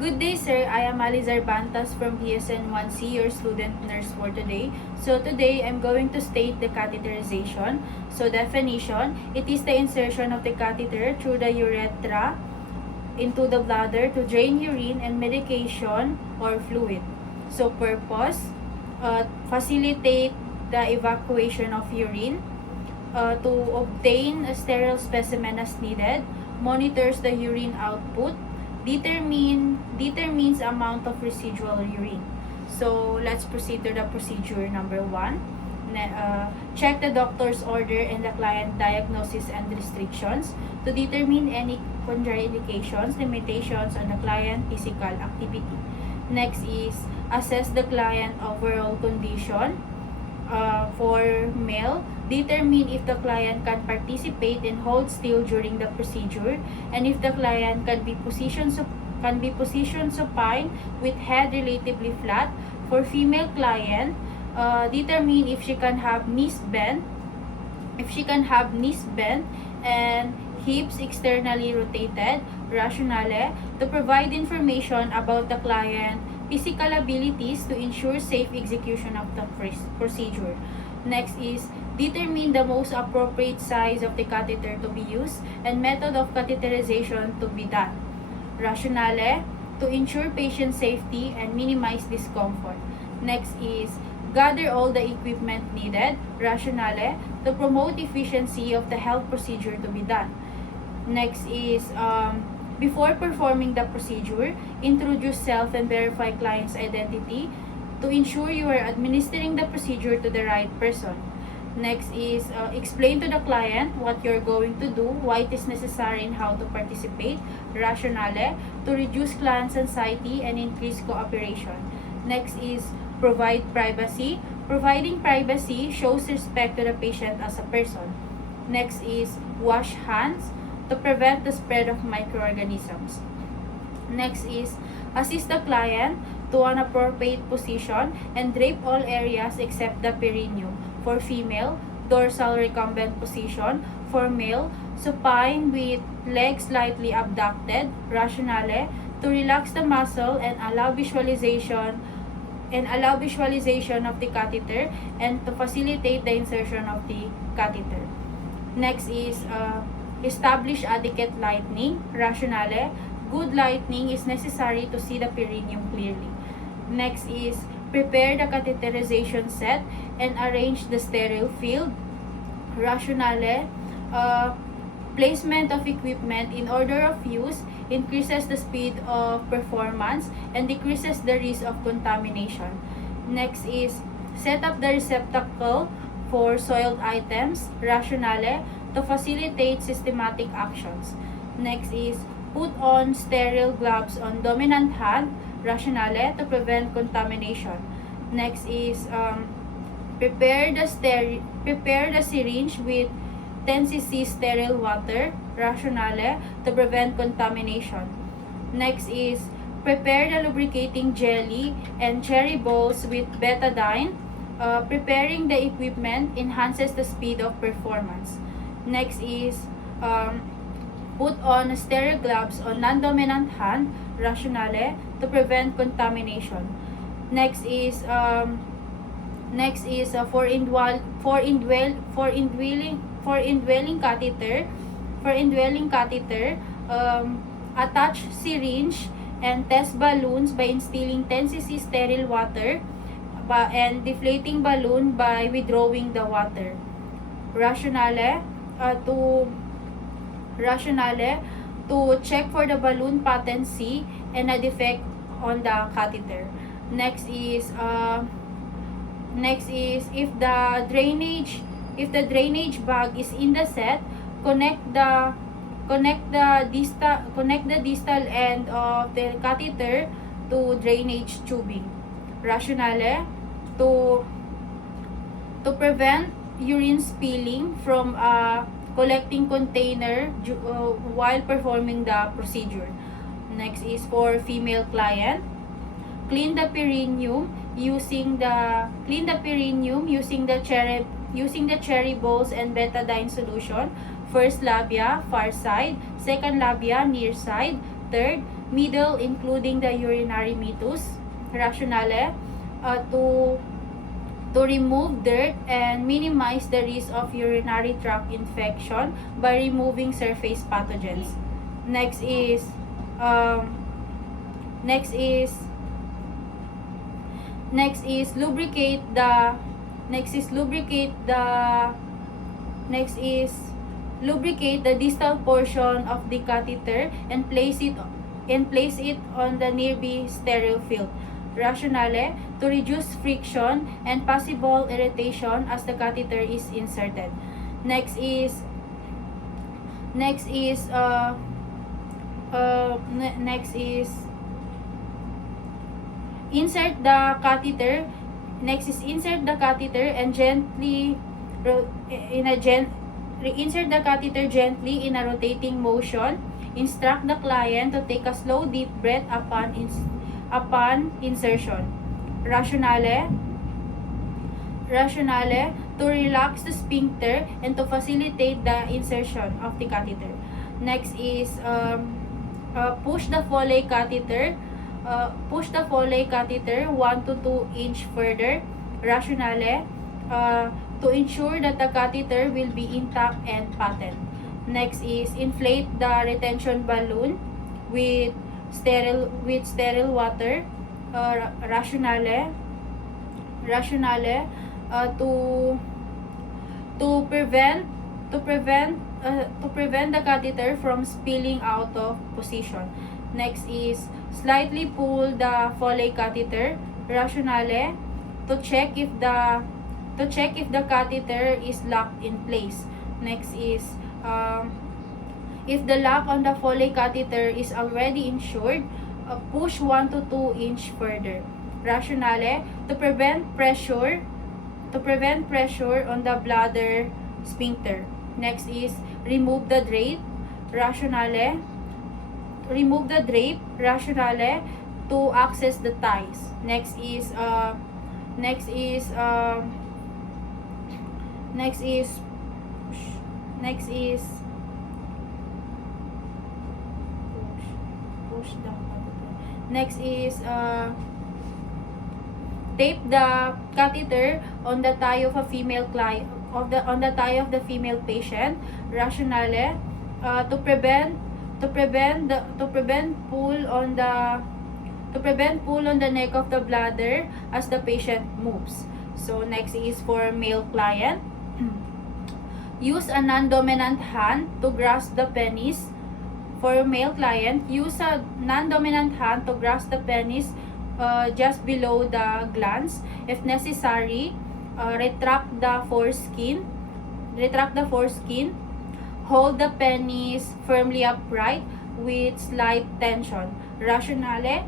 Good day, sir. I am Alizar Bantas from BSN 1C, your student nurse for today. So today, I'm going to state the catheterization. So definition, it is the insertion of the catheter through the urethra into the bladder to drain urine and medication or fluid. So purpose, facilitate the evacuation of urine, to obtain a sterile specimen as needed, monitors the urine output, determines amount of residual urine. So let's proceed to the procedure number 1. Check the doctor's order and the client diagnosis and restrictions to determine any contraindications, limitations on the client physical activity. Next is assess the client overall condition. For male, determine if the client can participate and hold still during the procedure, and if the client can be positioned supine with head relatively flat. For female client, determine if she can have knees bent, and hips externally rotated. Rationale, to provide information about the client physical abilities to ensure safe execution of the procedure. Next is determine the most appropriate size of the catheter to be used and method of catheterization to be done. Rationale, to ensure patient safety and minimize discomfort. Next is gather all the equipment needed. Rationale, to promote efficiency of the health procedure to be done. Next is before performing the procedure, introduce self and verify client's identity to ensure you are administering the procedure to the right person. Next is explain to the client what you're going to do, why it is necessary, and how to participate. Rationale, to reduce client's anxiety and increase cooperation. Next is provide privacy. Providing privacy shows respect to the patient as a person. Next is wash hands to prevent the spread of microorganisms. Next is assist the client to an appropriate position and drape all areas except the perineum. For female, dorsal recumbent position. For male, supine with legs slightly abducted. Rationale, to relax the muscle and allow visualization of the catheter and to facilitate the insertion of the catheter. Next is establish adequate lighting. Rationale, good lighting is necessary to see the perineum clearly. Next is prepare the catheterization set and arrange the sterile field. Rationale, placement of equipment in order of use increases the speed of performance and decreases the risk of contamination. Next is set up the receptacle for soiled items. Rationale, to facilitate systematic actions. Next is put on sterile gloves on dominant hand. Rationale, to prevent contamination. Next is prepare the syringe with 10 cc sterile water. Rationale, to prevent contamination. Next is prepare the lubricating jelly and cherry balls with betadine. Preparing the equipment enhances the speed of performance. Next is put on sterile gloves on non-dominant hand. Rationale, to prevent contamination. Next is for indwelling catheter, attach syringe and test balloons by instilling 10 cc sterile water and deflating balloon by withdrawing the water. Rationale, to check for the balloon patency and a defect on the catheter. Next is if the drainage bag is in the set, connect the distal end of the catheter to drainage tubing. Rationale, to prevent urine spilling from a collecting container while performing the procedure. Next is for female client, clean the perineum using the cherry balls and betadine solution. First labia, far side. Second labia, near side. Third, middle including the urinary meatus. Rationale, to remove dirt and minimize the risk of urinary tract infection by removing surface pathogens. Next is um, next is next is lubricate the next is lubricate the next is lubricate the distal portion of the catheter and place it on the nearby sterile field. Rationale, to reduce friction and possible irritation as the catheter is inserted. Next is next is insert the catheter. Next is insert the catheter and gently insert the catheter gently in a rotating motion. Instruct the client to take a slow deep breath upon insertion. Rationale, to relax the sphincter and to facilitate the insertion of the catheter. Next is push the Foley catheter. Push the Foley catheter 1 to 2 inch further. Rationale, to ensure that the catheter will be intact and patent. Next is inflate the retention balloon with sterile water. Rationale, to prevent the catheter from spilling out of position. Next is slightly pull the Foley catheter. Rationale, to check if the catheter is locked in place. Next is if the lock on the Foley catheter is already insured, push 1 to 2 inch further. Rationale, to prevent pressure on the bladder sphincter. Next is remove the drape. Rationale, to access the thighs. Next is push the catheter. Next is tape the catheter on the thigh of a female client on the thigh of the female patient. Rationale, to prevent pull on the neck of the bladder as the patient moves. So next is for male client. Use a non-dominant hand to grasp the penis. For male client, use a non-dominant hand to grasp the penis just below the glans. If necessary, retract the foreskin. Hold the penis firmly upright with slight tension. Rationale,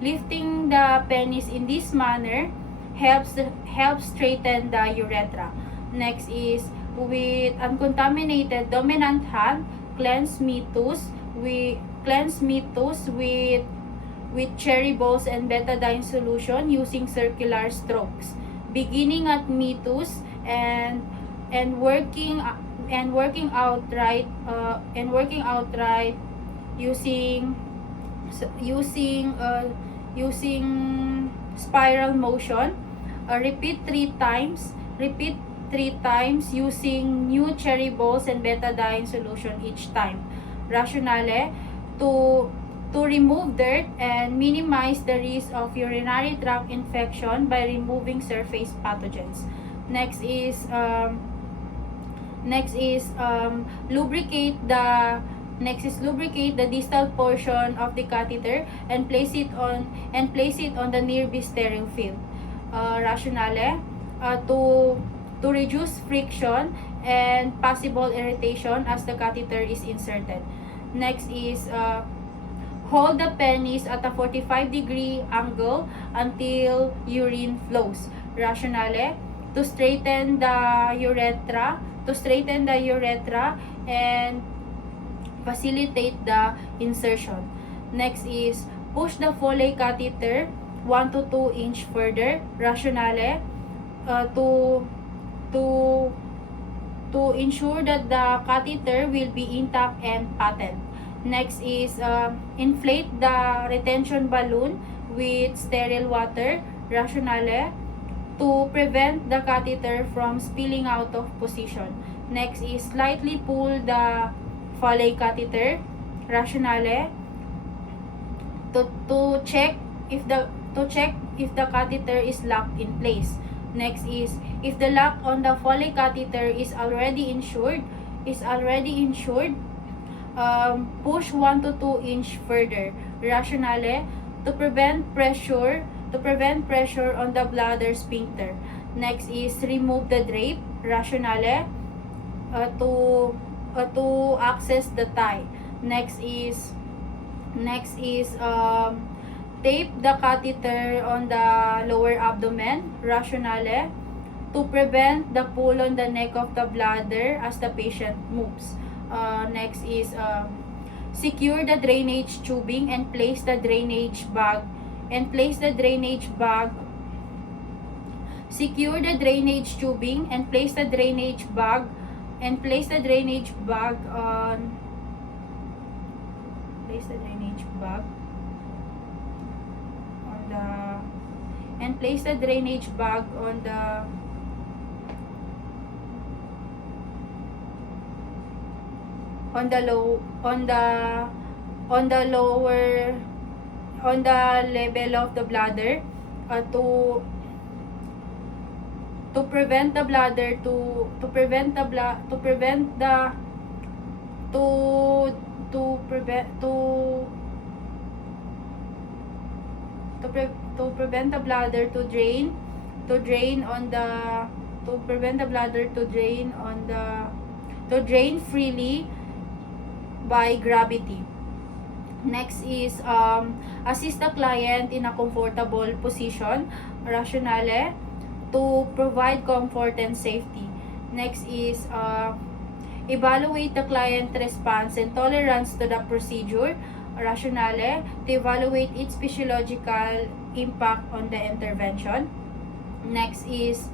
lifting the penis in this manner helps straighten the urethra. Next is with uncontaminated dominant hand, cleanse meatus with cherry balls and betadine solution using circular strokes, beginning at meatus and working outright using spiral motion. Repeat three times using new cherry balls and betadine solution each time. Rationale, to remove dirt and minimize the risk of urinary tract infection by removing surface pathogens. Next is lubricate the distal portion of the catheter and place it on the nearby sterile field. Rationale, to reduce friction and possible irritation as the catheter is inserted. Next is hold the penis at a 45-degree angle until urine flows. Rationale, to straighten the urethra and facilitate the insertion. Next is push the Foley catheter 1 to 2 inch further. Rationale, to ensure that the catheter will be intact and patent. Next is inflate the retention balloon with sterile water, rationale, to prevent the catheter from spilling out of position. Next is slightly pull the Foley catheter, rationale, to check if the catheter is locked in place. Next is if the lock on the Foley catheter is already insured, push 1 to 2 inch further, rationale, to prevent pressure on the bladder sphincter. Next is remove the drape, rationale, to access the thigh. Next is tape the catheter on the lower abdomen, rationale, to prevent the pull on the neck of the bladder as the patient moves. Next is secure the drainage tubing and place the drainage bag secure the drainage tubing and place the drainage bag on place the drainage bag on the and place the drainage bag on the level of the bladder, to prevent the bladder to prevent the bla to prevent the to prevent to prevent the bladder to drain on the to prevent the bladder to drain on the to drain freely by gravity. Next is assist the client in a comfortable position, rationale, to provide comfort and safety. Next is evaluate the client response and tolerance to the procedure, rationale, to evaluate its physiological impact on the intervention. Next is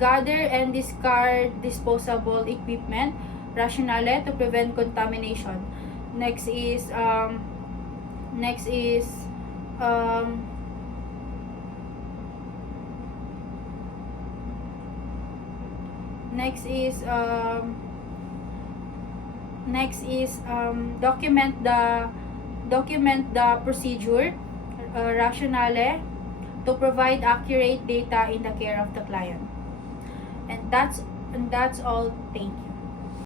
gather and discard disposable equipment, rationale, to prevent contamination. Next is document the procedure, rationale, to provide accurate data in the care of the client. And that's all. Thank you.